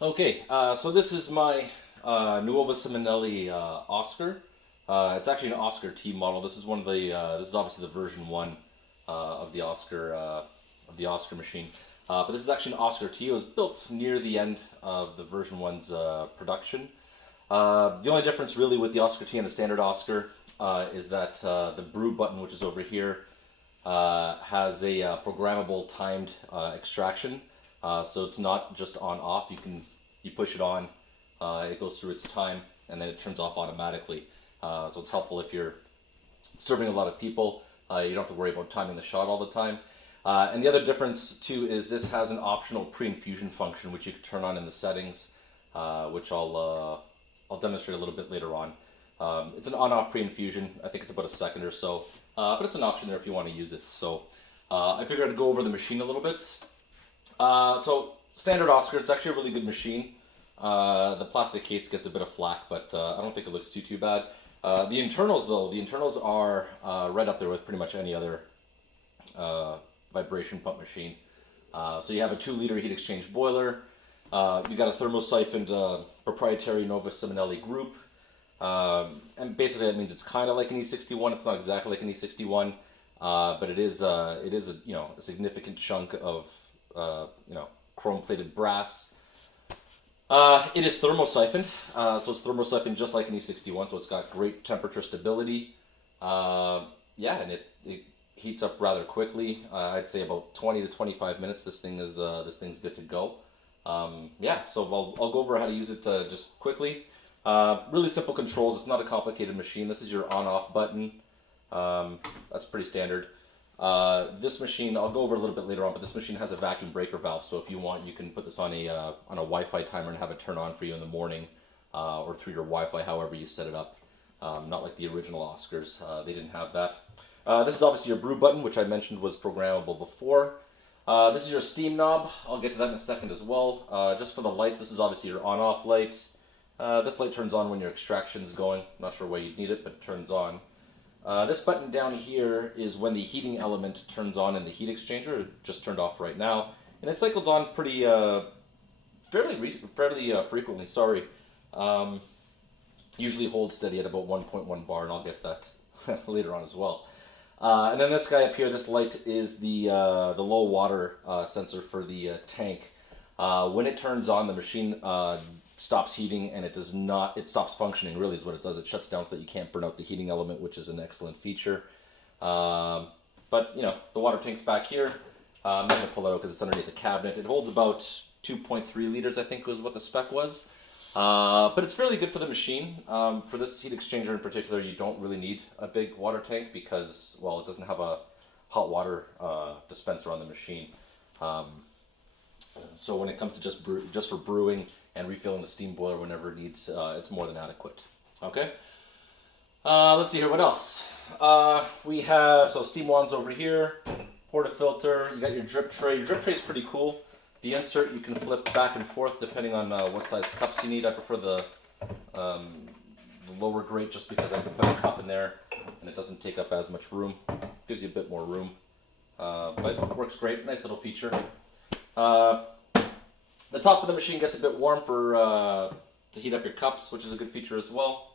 Okay, so this is my Nuova Simonelli Oscar. It's actually an Oscar-T model. This is one of the. This is obviously the version one of the Oscar machine. But this is actually an Oscar-T. It was built near the end of the version one's production. The only difference really with the Oscar-T and the standard Oscar is that the brew button, which is over here, has a programmable timed extraction. So it's not just on off. You push it on, it goes through its time, and then it turns off automatically. So it's helpful if you're serving a lot of people. You don't have to worry about timing the shot all the time. And the other difference too is this has an optional pre-infusion function which you can turn on in the settings, which I'll demonstrate a little bit later on. It's an on-off pre-infusion. I think it's about a second or so, but it's an option there if you want to use it. So I figured I'd go over the machine a little bit. So standard Oscar, it's actually a really good machine. The plastic case gets a bit of flack, but I don't think it looks too bad. The internals though, the internals are right up there with pretty much any other vibration pump machine. So you have a 2-liter heat exchange boiler. You got a thermosiphoned proprietary Nuova Simonelli group. And basically that means it's kind of like an E61. It's not exactly like an E61, but it is a significant chunk of chrome-plated brass. It is thermosiphoned, so it's thermosiphoned just like an E61, so it's got great temperature stability. And it heats up rather quickly. I'd say about 20 to 25 minutes. This thing's good to go. So I'll go over how to use it just quickly. Really simple controls. It's not a complicated machine. This is your on-off button. That's pretty standard. This machine, I'll go over a little bit later on, but this machine has a vacuum breaker valve, so if you want, you can put this on a Wi-Fi timer and have it turn on for you in the morning, or through your Wi-Fi, however you set it up. Not like the original Oscars, they didn't have that. This is obviously your brew button, which I mentioned was programmable before. This is your steam knob. I'll get to that in a second as well. Just for the lights, this is obviously your on-off light. This light turns on when your extraction is going. Not sure why you'd need it, but it turns on. This button down here is when the heating element turns on in the heat exchanger. It just turned off right now, and it cycles on pretty fairly frequently. Sorry, usually holds steady at about 1.1 bar, and I'll get to that later on as well. And then this guy up here, this light is the low water sensor for the tank. When it turns on, the machine stops heating, and it stops functioning, really is what it does. It shuts down so that you can't burn out the heating element, which is an excellent feature. But the water tank's back here. I'm not going to pull that out because it's underneath the cabinet. It holds about 2.3 liters, I think was what the spec was. But it's fairly good for the machine. For this heat exchanger in particular, you don't really need a big water tank because, well, it doesn't have a hot water dispenser on the machine. So when it comes to just for brewing and refilling the steam boiler whenever it needs, it's more than adequate. Okay. Let's see here. What else? We have steam wands over here, portafilter. You got your drip tray. Your drip tray is pretty cool. The insert you can flip back and forth depending on what size cups you need. I prefer the lower grate just because I can put a cup in there and it doesn't take up as much room. Gives you a bit more room, but it works great. Nice little feature. The top of the machine gets a bit warm to heat up your cups, which is a good feature as well.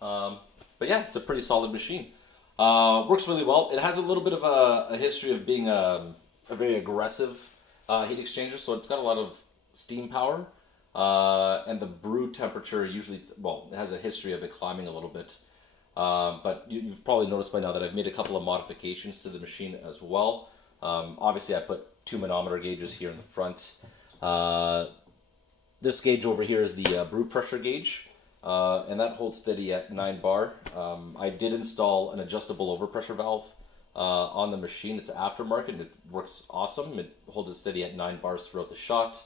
But yeah, it's a pretty solid machine. Works really well. It has a little bit of a history of being a very aggressive heat exchanger, so it's got a lot of steam power. And the brew temperature usually, it has a history of it climbing a little bit. But you've probably noticed by now that I've made a couple of modifications to the machine as well. Obviously, I put 2 manometer gauges here in the front. This gauge over here is the brew pressure gauge, and that holds steady at 9 bar. I did install an adjustable overpressure valve on the machine. It's aftermarket and it works awesome. It holds it steady at 9 bars throughout the shot.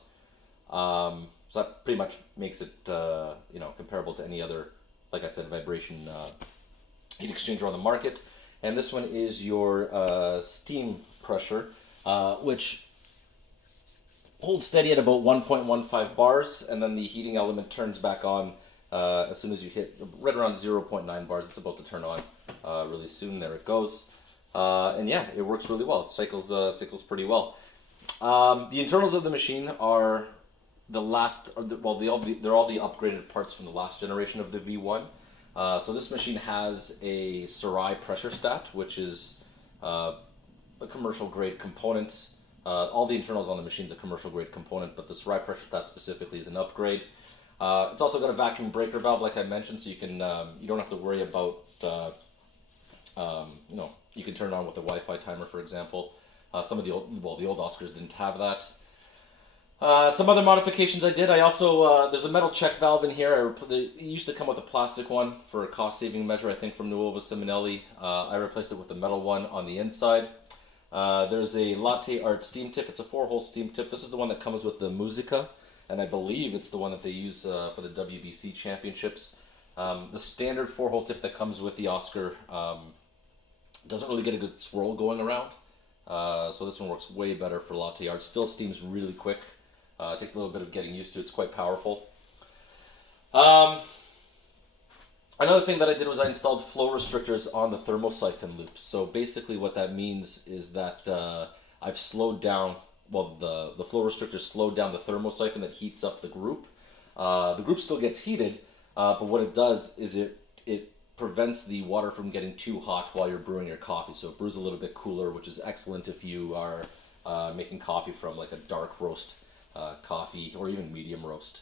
So that pretty much makes it comparable to any other, like I said, vibration heat exchanger on the market. And this one is your steam pressure, which holds steady at about 1.15 bars, and then the heating element turns back on as soon as you hit right around 0.9 bars. It's about to turn on really soon. There it goes. And yeah, it works really well. It cycles pretty well. The internals of the machine are the last, well, they're all the upgraded parts from the last generation of the V1. So this machine has a Sarai pressure stat, which is a commercial grade component. All the internals on the machine is a commercial grade component, but the Sarai pressure stat specifically is an upgrade. It's also got a vacuum breaker valve, like I mentioned, so you can you don't have to worry about you can turn it on with a Wi-Fi timer, for example. Some of the old Oscars didn't have that. Some other modifications I did. I also there's a metal check valve in here. It used to come with a plastic one for a cost-saving measure, I think, from Nuova Simonelli. I replaced it with a metal one on the inside. There's a latte art steam tip. It's a 4-hole steam tip. This is the one that comes with the Musica, and I believe it's the one that they use for the WBC championships. The standard 4-hole tip that comes with the Oscar doesn't really get a good swirl going around. So this one works way better for latte art. Still steams really quick. It takes a little bit of getting used to. It's quite powerful. Another thing that I did was I installed flow restrictors on the thermosiphon loops. So basically what that means is that I've slowed down, the flow restrictors slowed down the thermosiphon that heats up the group. The group still gets heated, but what it does is it prevents the water from getting too hot while you're brewing your coffee. So it brews a little bit cooler, which is excellent if you are making coffee from like a dark roast coffee or even medium roast.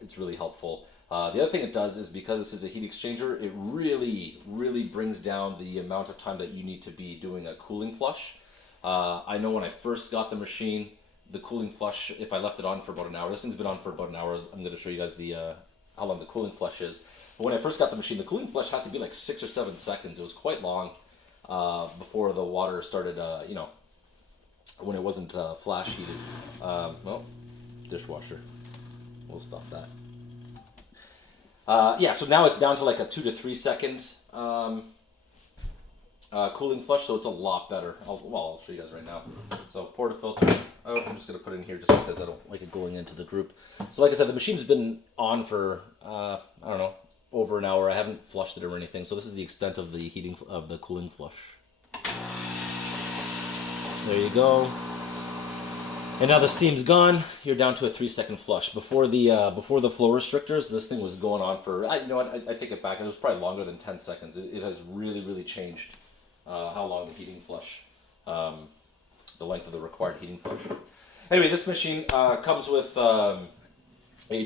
It's really helpful. The other thing it does is because this is a heat exchanger, it really, really brings down the amount of time that you need to be doing a cooling flush. I know when I first got the machine, the cooling flush, if I left it on for about an hour, this thing's been on for about an hour. I'm going to show you guys how long the cooling flush is. But when I first got the machine, the cooling flush had to be like 6 or 7 seconds. It was quite long before the water started, when it wasn't flash heated. Dishwasher. We'll stop that. So now it's down to like a 2 to 3 second cooling flush, so it's a lot better. I'll show you guys right now. So portafilter. I'm just going to put it in here just because I don't like it going into the group. So like I said, the machine's been on for, I don't know, over an hour. I haven't flushed it or anything, so this is the extent of the heating of the cooling flush. There you go. And now the steam's gone. You're down to a 3-second flush. Before the flow restrictors, this thing was going on for, you know what, I take it back. It was probably longer than 10 seconds. It has really, really changed how long the heating flush, the length of the required heating flush. Anyway, this machine comes with a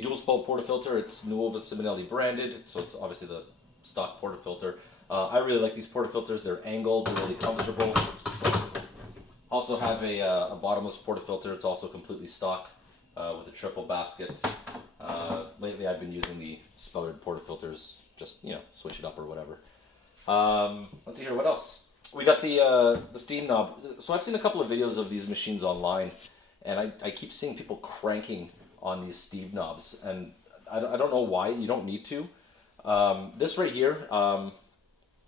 dual spout portafilter. It's Nuova Simonelli branded, so it's obviously the stock portafilter. I really like these portafilters. They're angled, they're really comfortable. Also have a bottomless portafilter. It's also completely stock with a triple basket. Lately I've been using the spouted portafilters, just, switch it up or whatever. Let's see here, what else? We got the steam knob. So I've seen a couple of videos of these machines online, and I keep seeing people cranking on these steam knobs, and I don't know why. You don't need to. This right here,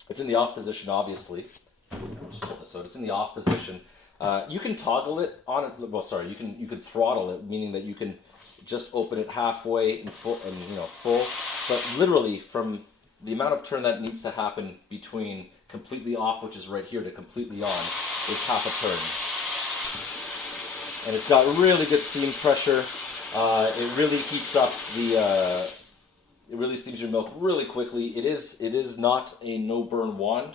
it's in the off position, obviously. I'll just pull this out. It's in the off position. You can toggle it on it. Well, sorry, you can throttle it, meaning that you can just open it halfway and full, But literally, from the amount of turn that needs to happen between completely off, which is right here, to completely on, is half a turn. And it's got really good steam pressure. It really heats up it really steams your milk really quickly. It is not a no-burn wand.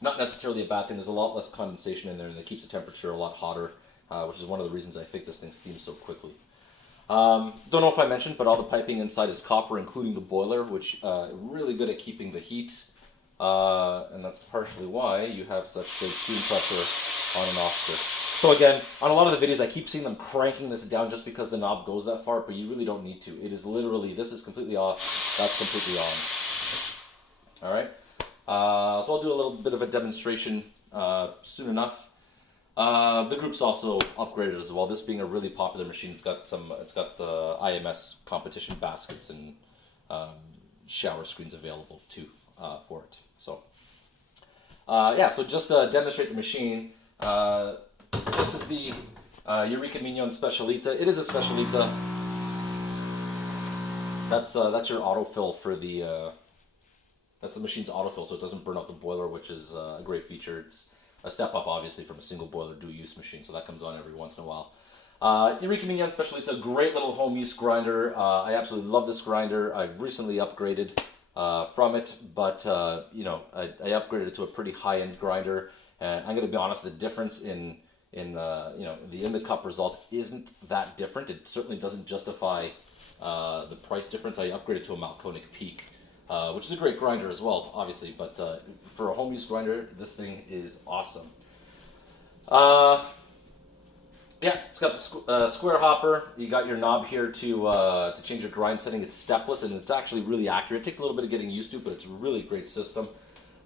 Not necessarily a bad thing. There's a lot less condensation in there, and it keeps the temperature a lot hotter, which is one of the reasons I think this thing steams so quickly. Don't know if I mentioned, but all the piping inside is copper, including the boiler, which is really good at keeping the heat, and that's partially why you have such good steam pressure on an Oscar. So again, on a lot of the videos, I keep seeing them cranking this down just because the knob goes that far, but you really don't need to. It is literally, this is completely off, that's completely on. All right, so I'll do a little bit of a demonstration soon enough. The group's also upgraded as well. This being a really popular machine, it's got the IMS competition baskets and shower screens available too for it. So so just to demonstrate the machine, this is the Eureka Mignon Specialita. It is a Specialita. That's your autofill for the. That's the machine's autofill, so it doesn't burn out the boiler, which is a great feature. It's a step up, obviously, from a single boiler dual-use machine, so that comes on every once in a while. Eureka Mignon Specialita, a great little home use grinder. I absolutely love this grinder. I've recently upgraded from it, but I upgraded it to a pretty high end grinder. And I'm going to be honest, the difference in the in the cup result isn't that different. It certainly doesn't justify the price difference. I upgraded to a Malconic Peak, which is a great grinder as well, obviously. But for a home use grinder, this thing is awesome. Yeah, it's got the square hopper. You got your knob here to change your grind setting. It's stepless and it's actually really accurate. It takes a little bit of getting used to, but it's a really great system.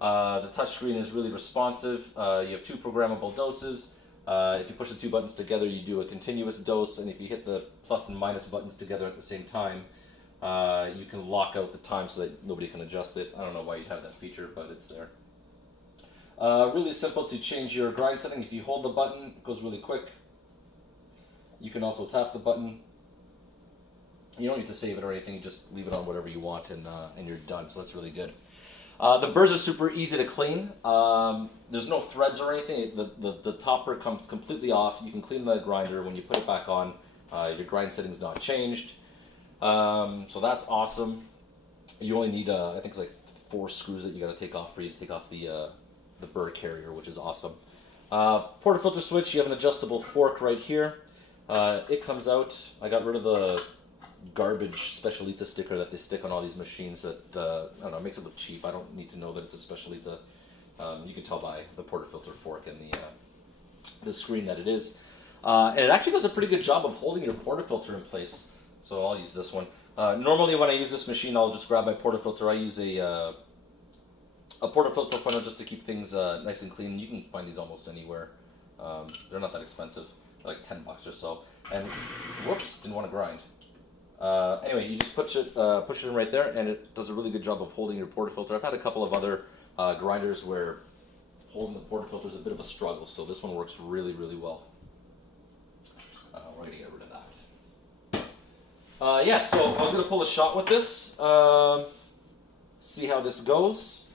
The touchscreen is really responsive. You have 2 programmable doses. If you push the 2 buttons together, you do a continuous dose, and if you hit the plus and minus buttons together at the same time, you can lock out the time so that nobody can adjust it. I don't know why you'd have that feature, but it's there. Really simple to change your grind setting. If you hold the button, it goes really quick. You can also tap the button. You don't need to save it or anything. You just leave it on whatever you want, and you're done. So that's really good. The burrs are super easy to clean. There's no threads or anything. The topper comes completely off. You can clean the grinder when you put it back on. Your grind setting's not changed. So that's awesome. You only need, I think it's like 4 screws that you got to take off for you to take off the burr carrier, which is awesome. Portafilter switch. You have an adjustable fork right here. It comes out. I got rid of the garbage Specialita sticker that they stick on all these machines that, I don't know, it makes it look cheap. I don't need to know that it's a Specialita. You can tell by the portafilter fork and the screen that it is. And it actually does a pretty good job of holding your portafilter in place. So I'll use this one. Normally when I use this machine, I'll just grab my portafilter. I use a portafilter funnel just to keep things nice and clean. You can find these almost anywhere. They're not that expensive. They're like $10 or so. And whoops, didn't want to grind. Anyway, you just push it in right there, and it does a really good job of holding your portafilter. I've had a couple of other grinders where holding the portafilter is a bit of a struggle, so this one works really, really well. We're going to get rid of that. Yeah, so I was going to pull a shot with this, see how this goes.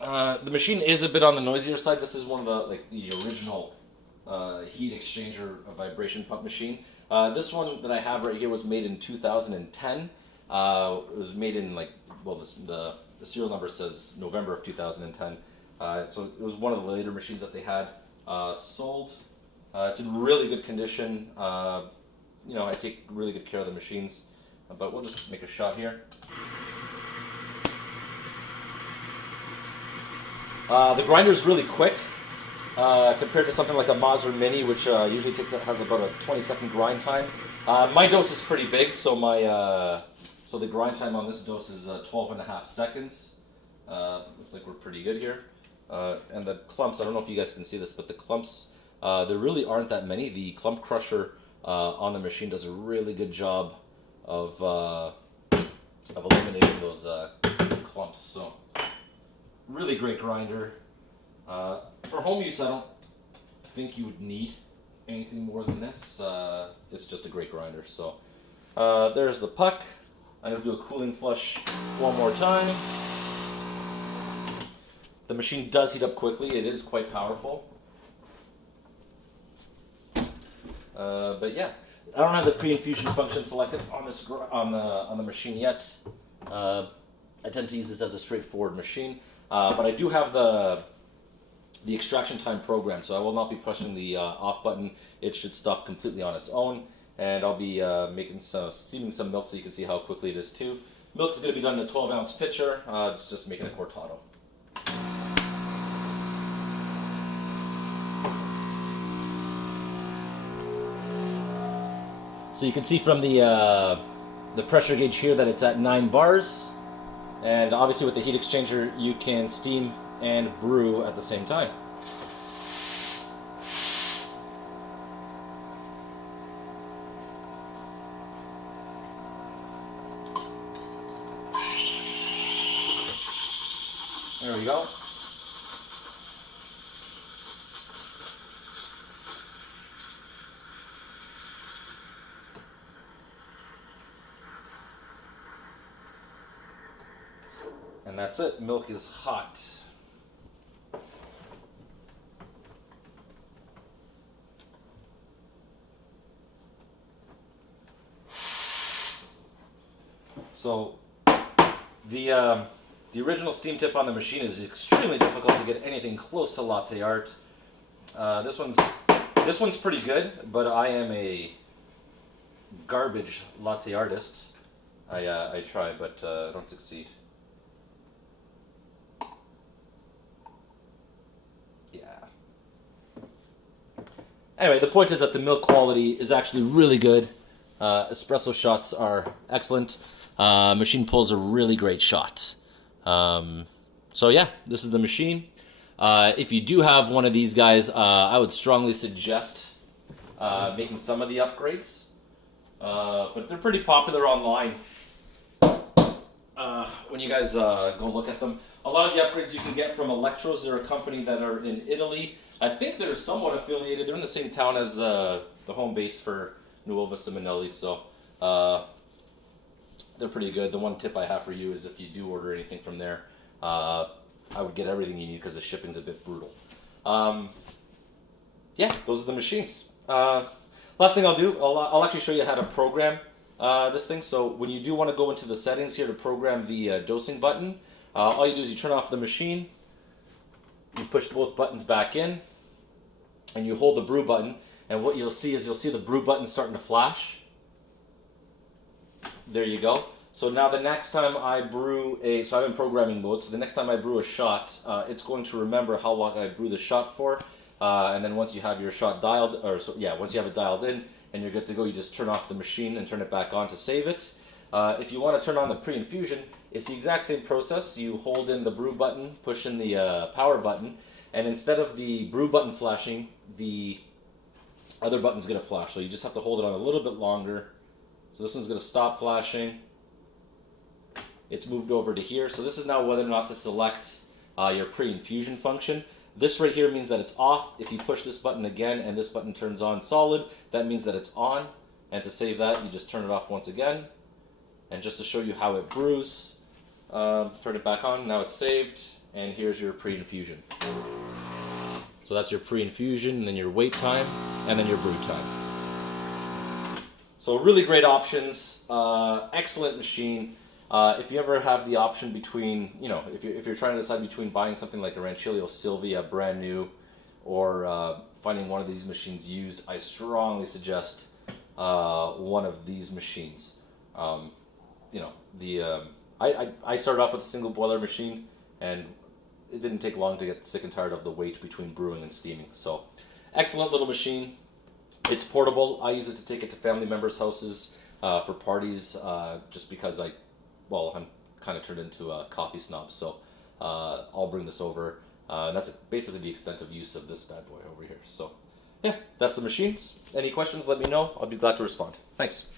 The machine is a bit on the noisier side. This is one of the original heat exchanger vibration pump machine. This one that I have right here was made in 2010. It was made in the serial number says November of 2010. So it was one of the later machines that they had sold. It's in really good condition. I take really good care of the machines, but we'll just make a shot here. The grinder is really quick compared to something like a Mazzer Mini, which usually has about a 20-second grind time. My dose is pretty big, so the grind time on this dose is 12.5 seconds. Looks like we're pretty good here. And the clumps, I don't know if you guys can see this, but the clumps, there really aren't that many. The clump crusher on the machine does a really good job of eliminating those clumps. So, really great grinder. For home use, I don't think you would need anything more than this. It's just a great grinder. So, there's the puck. I'm going to do a cooling flush one more time. The machine does heat up quickly. It is quite powerful. But yeah, I don't have the pre-infusion function selected on this on the machine yet. I tend to use this as a straightforward machine, but I do have the extraction time program, so I will not be pressing the off button. It should stop completely on its own, and I'll be steaming some milk so you can see how quickly it is too. Milk is going to be done in a 12-ounce pitcher. It's just making a cortado. So you can see from the pressure gauge here that it's at 9 bars, and obviously with the heat exchanger you can steam and brew at the same time. There we go. And that's it. Milk is hot. So the original steam tip on the machine is extremely difficult to get anything close to latte art. This one's pretty good, but I am a garbage latte artist. I try, but I don't succeed. Yeah. Anyway, the point is that the milk quality is actually really good. Espresso shots are excellent. Machine pulls a really great shot. So yeah, this is the machine. If you do have one of these guys, I would strongly suggest making some of the upgrades. But they're pretty popular online. When you guys go look at them, a lot of the upgrades you can get from Electros. They're a company that are in Italy. I think they're somewhat affiliated. They're in the same town as the home base for Nuova Simonelli, so they're pretty good. The one tip I have for you is if you do order anything from there, I would get everything you need because the shipping's a bit brutal. Yeah, those are the machines. Last thing I'll do, I'll actually show you how to program this thing. So when you do want to go into the settings here to program the dosing button, all you do is you turn off the machine, you push both buttons back in, and you hold the brew button, and what you'll see is the brew button starting to flash. There you go. So now the next time I brew so I'm in programming mode, so the next time I brew a shot, it's going to remember how long I brew the shot for, and then once you have your shot dialed, once you have it dialed in and you're good to go, you just turn off the machine and turn it back on to save it. If you want to turn on the pre-infusion, it's the exact same process. You hold in the brew button, push in the power button, and instead of the brew button flashing, the other button's going to flash. So you just have to hold it on a little bit longer. So this one's going to stop flashing. It's moved over to here. So this is now whether or not to select your pre-infusion function. This right here means that it's off. If you push this button again and this button turns on solid, that means that it's on. And to save that, you just turn it off once again. And just to show you how it brews, turn it back on. Now it's saved. And here's your pre-infusion. So that's your pre-infusion, and then your wait time, and then your brew time. So really great options, excellent machine. If you ever have the option between, if you're trying to decide between buying something like a Rancilio Silvia brand new or finding one of these machines used, I strongly suggest one of these machines. I started off with a single boiler machine, and it didn't take long to get sick and tired of the wait between brewing and steaming. So excellent little machine. It's portable. I use it to take it to family members' houses for parties, just because I'm kind of turned into a coffee snob. So I'll bring this over. That's basically the extent of use of this bad boy over here. So yeah, that's the machines. Any questions, let me know. I'll be glad to respond. Thanks.